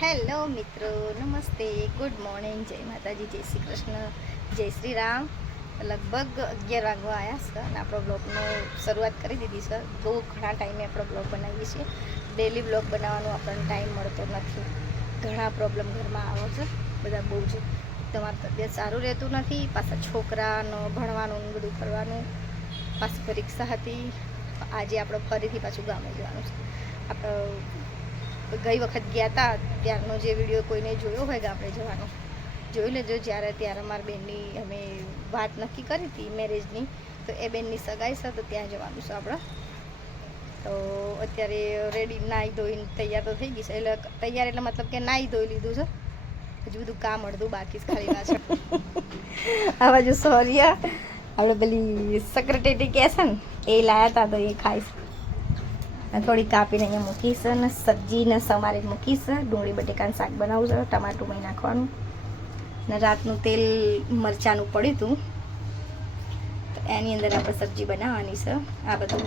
Hello મિત્રો, નમસ્તે, good morning, જય માતાજી, જય શ્રી કૃષ્ણ, જય શ્રી રામ. લગભગ 11 વાગવા આવ્યા છે અને આપણો બ્લોગનો શરૂઆત કરી દીધી છે. બહુ ઘણા ટાઈમે આપણો બ્લોગ બનાવીએ છીએ. ડેલી બ્લોગ બનાવવાનો આપણને ટાઈમ મળતો નથી. ઘણા પ્રોબ્લેમ ઘરમાં આવે છે, બધા બહુ જ. તમારી તબિયત સારું રહેતું નથી, પાછા છોકરાનો ભણવાનું બધું કરવાનું, પાછી પરીક્ષા હતી. આજે આપણે ફરીથી પાછું ગામે જવાનું છે. આપણે ગઈ વખત ગયા હતા ત્યારનો જે વિડીયો કોઈને જોયો હોય ગામડે જવાનો જોઈ લેજો. ત્યારે મારા બેનની અમે વાત નક્કી કરી હતી મેરેજની, તો એ બેનની સગાઈ છે, તો ત્યાં જવાનું છે આપણે. તો અત્યારે રેડી નાહી ધોઈને તૈયાર તો થઈ ગઈ છે. એટલે તૈયાર એટલે મતલબ કે નાહી ધોઈ લીધું છે, હજુ બધું કામ અડધું બાકી છે, ખાલી વાત છે. આ બાજુ સોરિયા આપણે પેલી સેક્રેટરી કહે છે ને એ લાયા હતા, તો એ ખાઈશ. થોડી કાપીને અહીંયા મૂકીશ ને સબ્જીને સમારી મૂકીશ. ડુંગળી બટેકાનું શાક બનાવું છે, ટમાટું મહી નાખવાનું ને રાતનું તેલ મરચાંનું પડ્યું હતું, તો એની અંદર આપણે સબ્જી બનાવવાની છે. આ બધું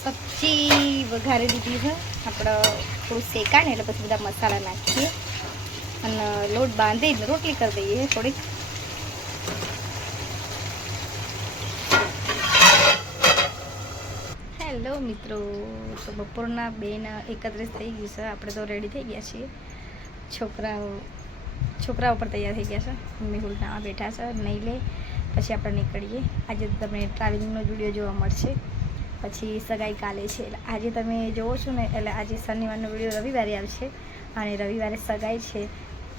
સબ્જી વઘારી દીધી છે આપણે. થોડું શેકાય ને એટલે પછી બધા મસાલા નાખીએ અને લોટ બાંધીને રોટલી કરી દઈએ થોડીક. હેલો મિત્રો, તો બપોરના 2:31 થઈ ગયું છે. આપણે તો રેડી થઈ ગયા છીએ. છોકરાઓ પર તૈયાર થઈ ગયા છે. મેહુલ નાવા બેઠા છે, નહીં લે પછી આપણે નીકળીએ. આજે તમને ટ્રાવેલિંગનો વિડીયો જોવા મળશે. પછી સગાઈ કાલે છે, એટલે આજે તમે જોવો છો ને, એટલે આજે શનિવારનો વિડીયો રવિવારે આવશે અને રવિવારે સગાઈ છે,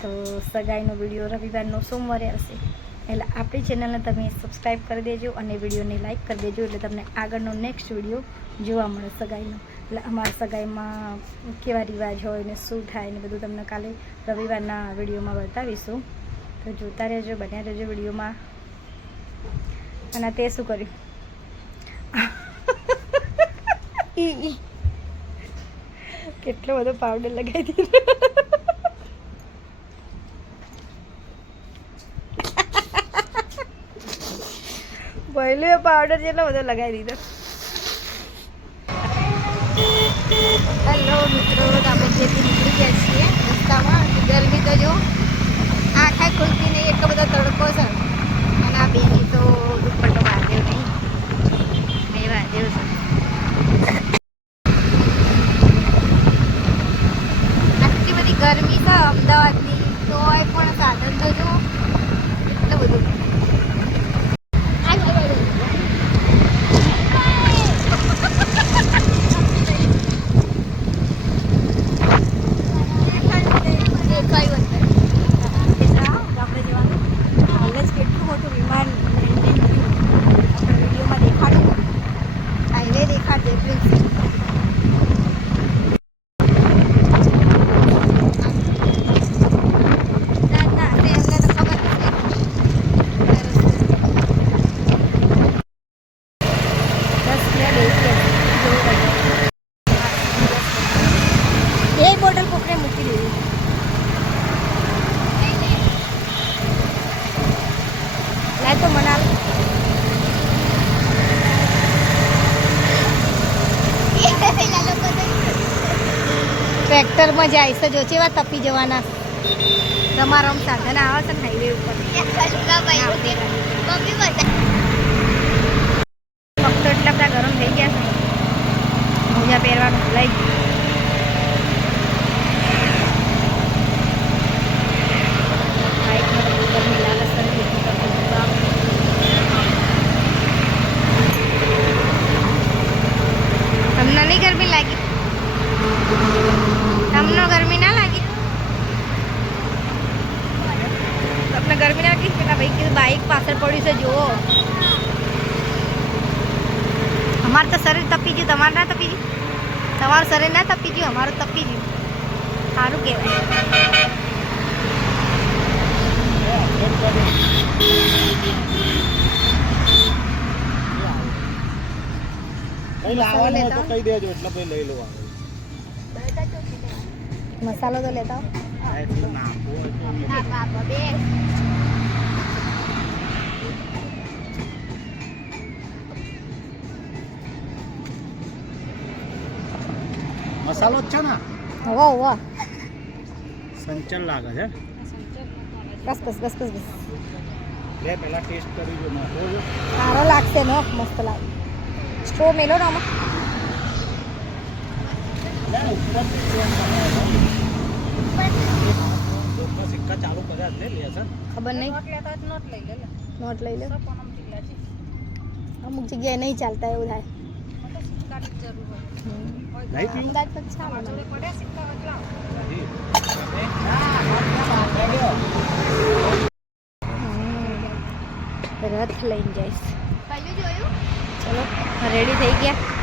તો સગાઈનો વિડીયો રવિવારનો સોમવારે આવશે. એટલે આપણી ચેનલને તમે સબસ્ક્રાઈબ કરી દેજો અને વિડીયોને લાઈક કરી દેજો, એટલે તમને આગળનો નેક્સ્ટ વિડીયો જોવા મળે સગાઈનો. એટલે અમારા સગાઈમાં કેવા રિવાજ હોય ને શું થાય ને બધું તમને કાલે રવિવારના વિડીયોમાં બતાવીશું. તો જોતા રહેજો, બન્યા રહેજો વિડીયોમાં. અને તે શું કર્યું? કેટલો બધો પાવડર લગાવી દીધો. પહેલો પાવડર જેટલો બધો લગાવી દીધો. હેલો મિત્રો, આપણે જેથી નીકળી ગયા છીએ રસ્તામાં. ગરમી તો જો આંખા ખુલતી નહીં, એટલો બધો તડકો છે. અને આ બેની તો દુપટ્ટો બાંધ્યો નહીં, મેં બાંધ્યો છે. આટલી બધી ગરમી છે અમદાવાદની, તોય પણ સાધન તો જો એટલું બધું. બોટલ પકડે મૂકી દીધી. લાય તો મના ટ્રેક્ટરમાં જાય છે, જો ચેવા તપી જવાના. તમારા સાધન આવે છે ને હાઈવે ઉપર. ફક્ત એટલા બધા ગરમ થઈ ગયા છે, મોજા પહેરવાનું લઈ ગરમી લાગી? તમને ગરમી ના લાગી? તમને ગરમી લાગી? પેલા ભાઈ કીધું બાઈક પાછળ પડ્યું છે, જુઓ. અમારે તો શરીર તપી ગયું, તમારે ના તપી ગયું? તમારું શરીર ના તપી ગયું, અમારું તપી ગયું. સારું કહેવાય. મસાલો તો લેતા મસાલો જ છે ને હો હો સંચલ લાગે છે બસ બસ બસ બસ બસ લે પહેલા ટેસ્ટ કરી જો નાખો છો સારો લાગશે ને મસ્ત લાગે સ્ટ્રો મેલો ને આમાં લે ઉપરથી તો સિક્કા ચાલુ કર્યા લે લે સર ખબર નહીં નોટ લઈ લે અમુક જગ્યાએ નહીં ચાલતા એવું થાય નહીં પીવું અંદાજ પર ચાલે રથ લઈને જઈશ ચલો રેડી થઈ ગયા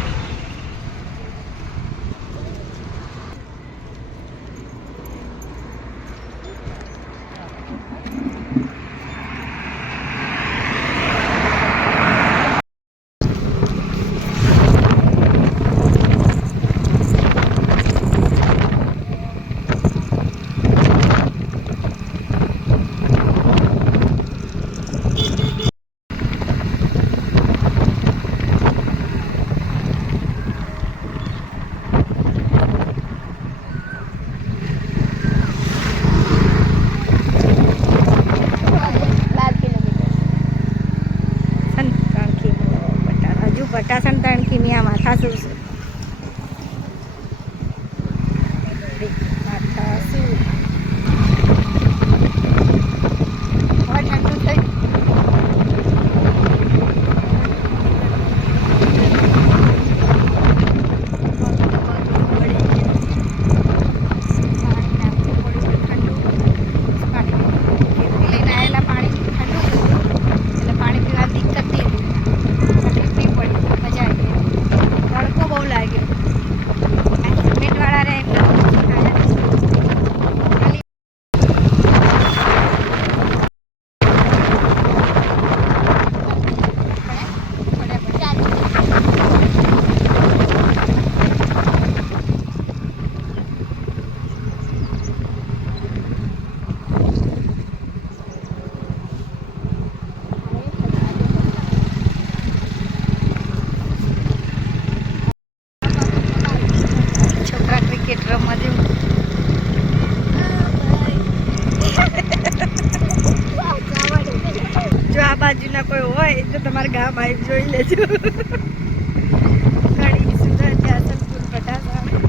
પટાસણ 3 કિમી આ માથા શું છે માથા શું હવે ઠંડુ થઈ જો આ બાજુના કોઈ હોય તો તમારા ગામ આવી જોઈ લેજો ઘણી સુંદર છે આસનપુર પટાસણ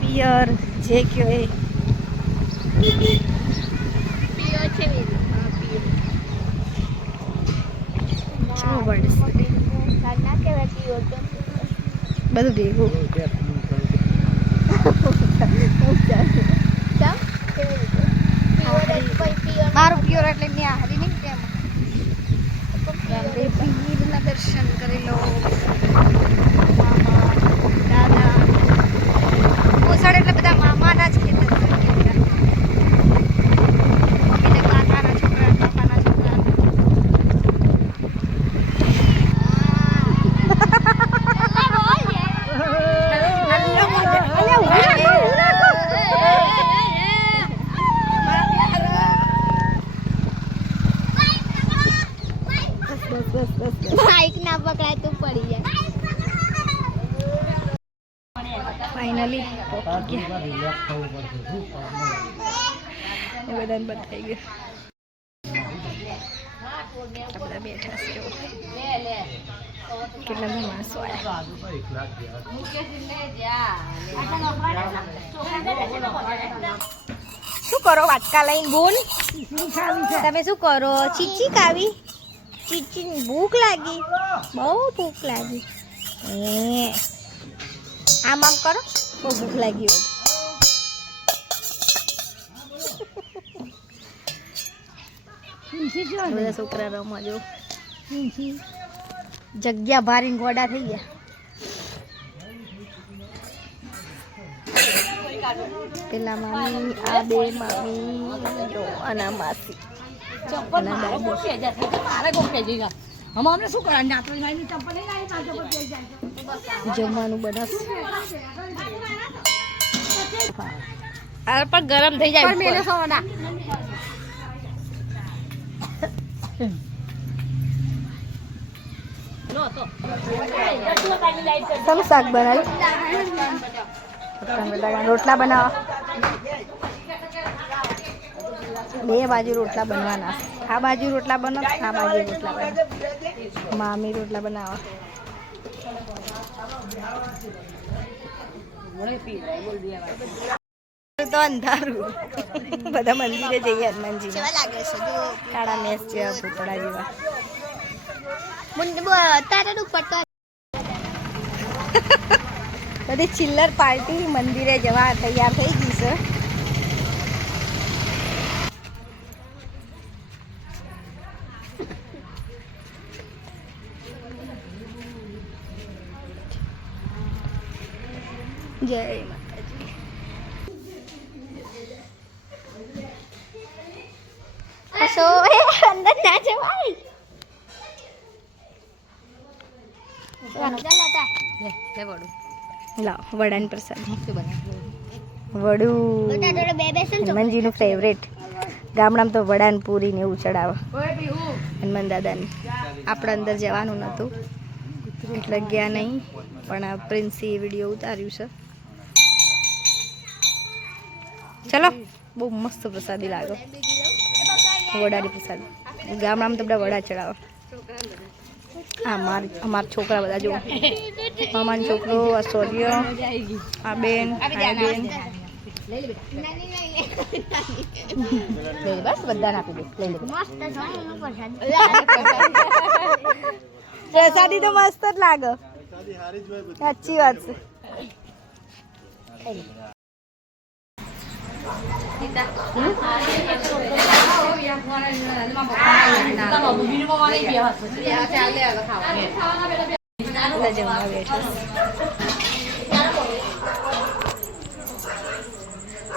પિયર જે કહેવાય પિયર છે બધું ભેગું મારું પિયર એટલે મેં હારી નહીં તેમાં પીરના દર્શન કરી લો દાદા કોસળ એટલે બધા મામાના જ ખેતર મમ્મીને કાકાના છોકરા કાકાના છોકરા બાઈક ના પકડાય તો પડી જાય ફાઇનલી બધાને બતાવી ગયું બધા બેઠા છે કેટલા બધા માણસો આવ્યા. શું કરો વાટકા લઈને બોલ? તમે શું કરો? ચીચી ખાવી? ચીચી ભૂખ લાગી? બહુ ભૂખ લાગી. આમ આમ કરો, બહુ ભૂખ લાગી હોય. બધા છોકરા રમવા જો જગ્યા ભારી ગોડા થઈ ગયા. પેલા મામી, આ બે મામી જો અને આ માસી અને દાદી. જમવાનું બનાવશે. આ પણ ગરમ થઈ જાય. તમે શાક બનાવ્યું? રોટલા બનાવો. બે બાજુ રોટલા બનવાના. આ બાજુ રોટલા બનો, આ બાજુ રોટલા બનો. મામી રોટલા બનાવો. તો અંધારું. બધા મંદિરે જઈએ હનુમાનજી. કાળા મેસ જેવા ભૂતળા જેવા. બધી ચિલ્લર પાર્ટી મંદિરે જવા તૈયાર થઈ ગઈ છે. જય માતાજી. અંદર ના જવાય. લાવ વડાની પ્રસાદ. વડું હનુમાનજીનું ફેવરેટ. ગામડામાં તો વડાન પૂરી ને એવું ચડાવે હનુમાન દાદાને. આપણે અંદર જવાનું નહોતું એટલે ગયા નહીં, પણ આ પ્રિન્સી વિડીયો ઉતાર્યું છે. ચલો, બહુ મસ્ત પ્રસાદી લાગે. વડાની પ્રસાદ. ગામડામાં તો બધા વડા ચડાવે. અમારા છોકરા બધા જો. મામાનો છોકરો, આ સૌર્ય, આ બેન, આ બેન. બસ બધાને આપી દે. લઈ લે. પ્રસાદી તો મસ્ત જ લાગે. સાચી વાત છે.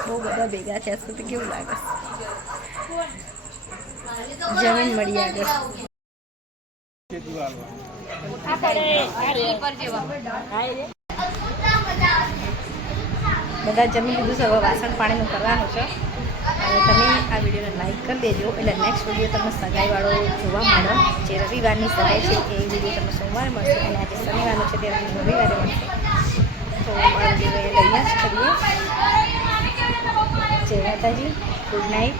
બહુ બધા ભેગા થયા છે તો કેવું લાગે? જમીન મળી આગળ. બધા જમી લીધું છે. હવે વાસણ પાણીનું કરવાનું છે. અને તમે આ વિડીયોને લાઈક કરી દેજો એટલે નેક્સ્ટ વિડીયો તમને સગાઈવાળો જોવા મળે. જે રવિવારની સગાઈ છે એ વિડીયો તમને સોમવારે મળશે અને આજે શનિવારનો છે તે રવિવારે મળશે. તો આ વિડીયો અહીંયા જ કરીએ. જય માતાજી. Good night.